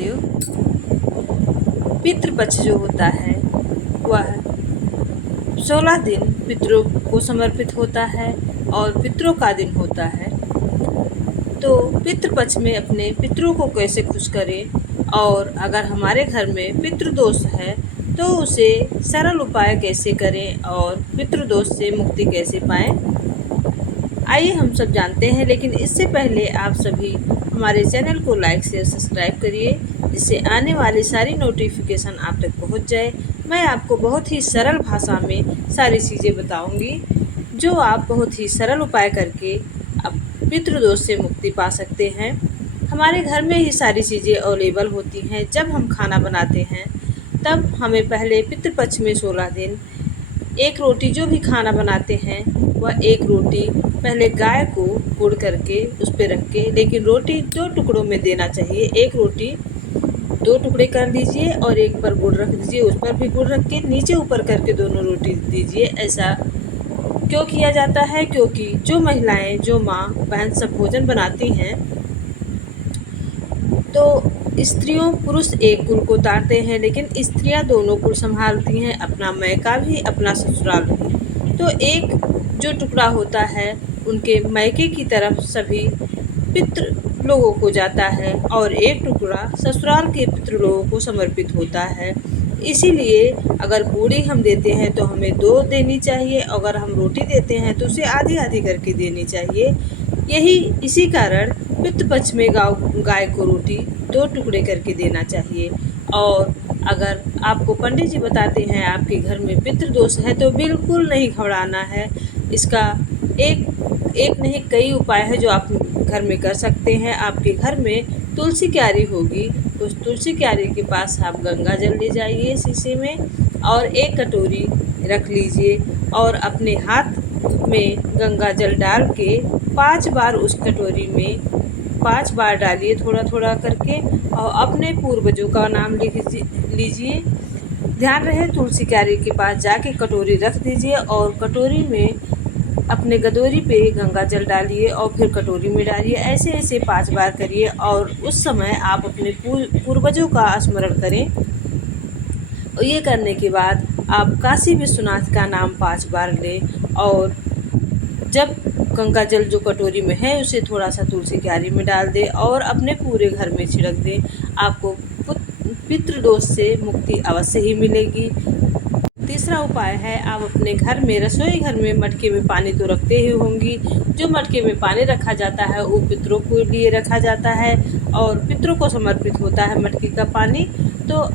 महादेव। पितृपक्ष जो होता है वह 16 दिन पितरों को समर्पित होता है और पितरों का दिन होता है। तो पितृपक्ष में अपने पितरों को कैसे खुश करें और अगर हमारे घर में पितृदोष है तो उसे सरल उपाय कैसे करें और पितृदोष से मुक्ति कैसे पाएं, आइए हम सब जानते हैं। लेकिन इससे पहले आप सभी हमारे चैनल को लाइक शेयर सब्सक्राइब करिए, जिससे आने वाली सारी नोटिफिकेशन आप तक पहुंच जाए। मैं आपको बहुत ही सरल भाषा में सारी चीज़ें बताऊंगी जो आप बहुत ही सरल उपाय करके अब पितृदोष से मुक्ति पा सकते हैं। हमारे घर में ही सारी चीज़ें अवेलेबल होती हैं। जब हम खाना बनाते हैं तब हमें पहले पितृपक्ष में 16 दिन एक रोटी, जो भी खाना बनाते हैं वह एक रोटी पहले गाय को पोड़ करके उस पर रख के, लेकिन रोटी 2 टुकड़ों में देना चाहिए। एक रोटी 2 टुकड़े कर लीजिए और एक पर गुड़ रख दीजिए, उस पर भी गुड़ रख के नीचे ऊपर करके दोनों रोटी दीजिए। ऐसा क्यों किया जाता है? क्योंकि जो महिलाएं, जो माँ बहन सब भोजन बनाती हैं तो स्त्रियों पुरुष एक कुल को तारते हैं, लेकिन स्त्रियां दोनों कुल संभालती हैं, अपना मैका भी अपना ससुराल भी। तो एक जो टुकड़ा होता है उनके मैके की तरफ सभी पितृ लोगों को जाता है और एक टुकड़ा ससुराल के पितृ लोगों को समर्पित होता है। इसीलिए अगर पूड़ी हम देते हैं तो हमें 2 देनी चाहिए, अगर हम रोटी देते हैं तो उसे आधी आधी करके देनी चाहिए। इसी कारण पितृपक्ष में गाय को रोटी 2 टुकड़े करके देना चाहिए। और अगर आपको पंडित जी बताते हैं आपके घर में पितृदोष है तो बिल्कुल नहीं घबराना है। इसका एक नहीं कई उपाय है जो आप घर में कर सकते हैं। आपके घर में तुलसी क्यारी होगी, उस तुलसी क्यारी के पास आप गंगा जल ले जाइए शीशे में और एक कटोरी रख लीजिए और अपने हाथ में गंगा जल डाल के 5 बार उस कटोरी में 5 बार डालिए, थोड़ा थोड़ा करके, और अपने पूर्वजों का नाम लिख लीजिए। ध्यान रहे तुलसी क्यारी के पास जाके कटोरी रख दीजिए और कटोरी में अपने गदोरी पे गंगा जल डालिए और फिर कटोरी में डालिए। ऐसे ऐसे 5 बार करिए और उस समय आप अपने पूर्वजों का स्मरण करें। और ये करने के बाद आप काशी विश्वनाथ का नाम 5 बार लें और जब गंगा जल जो कटोरी में है उसे थोड़ा सा तुलसी क्यारी में डाल दें और अपने पूरे घर में छिड़क दें। आपको पितृदोष से मुक्ति अवश्य ही मिलेगी। तीसरा उपाय है, आप अपने घर में, रसोई घर में मटके में पानी तो रखते ही होंगी। जो मटके में पानी रखा जाता है वो पितरों के लिए रखा जाता है और पितरों को समर्पित होता है मटके का पानी। तो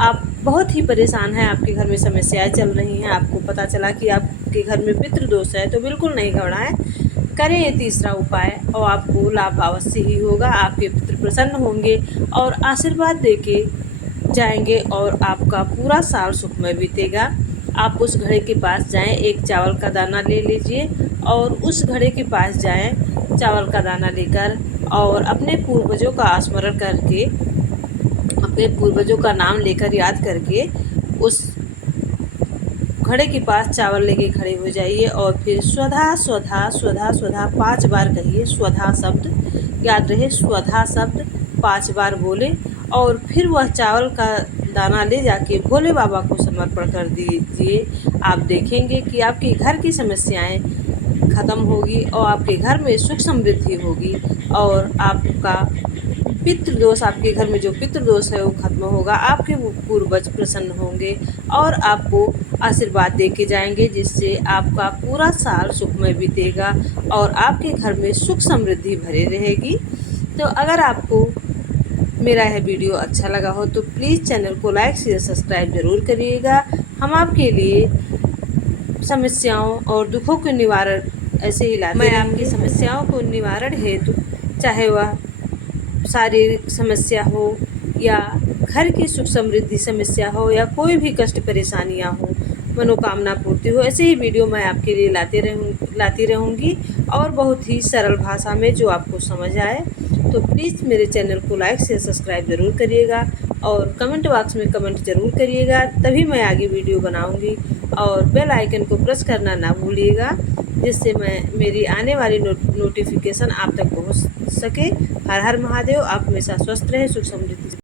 आप बहुत ही परेशान हैं, आपके घर में समस्याएं चल रही हैं, आपको पता चला कि आपके घर में पितृदोष है, तो बिल्कुल नहीं घबराएं, करें ये तीसरा उपाय और आपको लाभ अवश्य ही होगा। आपके पितृ प्रसन्न होंगे और आशीर्वाद देके जाएंगे और आपका पूरा साल सुखमय बीतेगा। आप उस घड़े के पास जाएं, एक चावल का दाना ले लीजिए और उस घड़े के पास जाएं चावल का दाना लेकर और अपने पूर्वजों का स्मरण करके, अपने पूर्वजों का नाम लेकर याद करके उस घड़े के पास चावल लेके खड़े हो जाइए और फिर स्वधा स्वधा स्वधा स्वधा 5 बार कहिए। स्वधा शब्द याद रहे, स्वधा शब्द 5 बार बोले और फिर वह चावल का दाना ले जाके भोले बाबा को समर्पण कर दीजिए। आप देखेंगे कि आपके घर की समस्याएं खत्म होगी और आपके घर में सुख समृद्धि होगी और आपका पितृदोष, आपके घर में जो पितृदोष है वो खत्म होगा। आपके पूर्वज प्रसन्न होंगे और आपको आशीर्वाद दे के जाएंगे, जिससे आपका पूरा साल सुखमय बीतेगा और आपके घर में सुख समृद्धि भरी रहेगी। तो अगर आपको मेरा यह वीडियो अच्छा लगा हो तो प्लीज़ चैनल को लाइक शेयर सब्सक्राइब ज़रूर करिएगा। हम आपके लिए समस्याओं और दुखों के निवारण ऐसे ही लाते हैं। मैं आपकी समस्याओं को निवारण हेतु, चाहे वह शारीरिक समस्या हो या घर की सुख समृद्धि समस्या हो या कोई भी कष्ट परेशानियां हो, मनोकामना पूर्ति हो, ऐसे ही वीडियो मैं आपके लिए लाती रहूँगी और बहुत ही सरल भाषा में जो आपको समझ आए। तो प्लीज़ मेरे चैनल को लाइक शेयर सब्सक्राइब ज़रूर करिएगा और कमेंट बॉक्स में कमेंट ज़रूर करिएगा, तभी मैं आगे वीडियो बनाऊँगी। और बेल आइकन को प्रेस करना ना भूलिएगा, जिससे मेरी आने वाली नोटिफिकेशन आप तक पहुंच सके। हर हर महादेव। आप हमेशा स्वस्थ रहें, सुख समृद्धि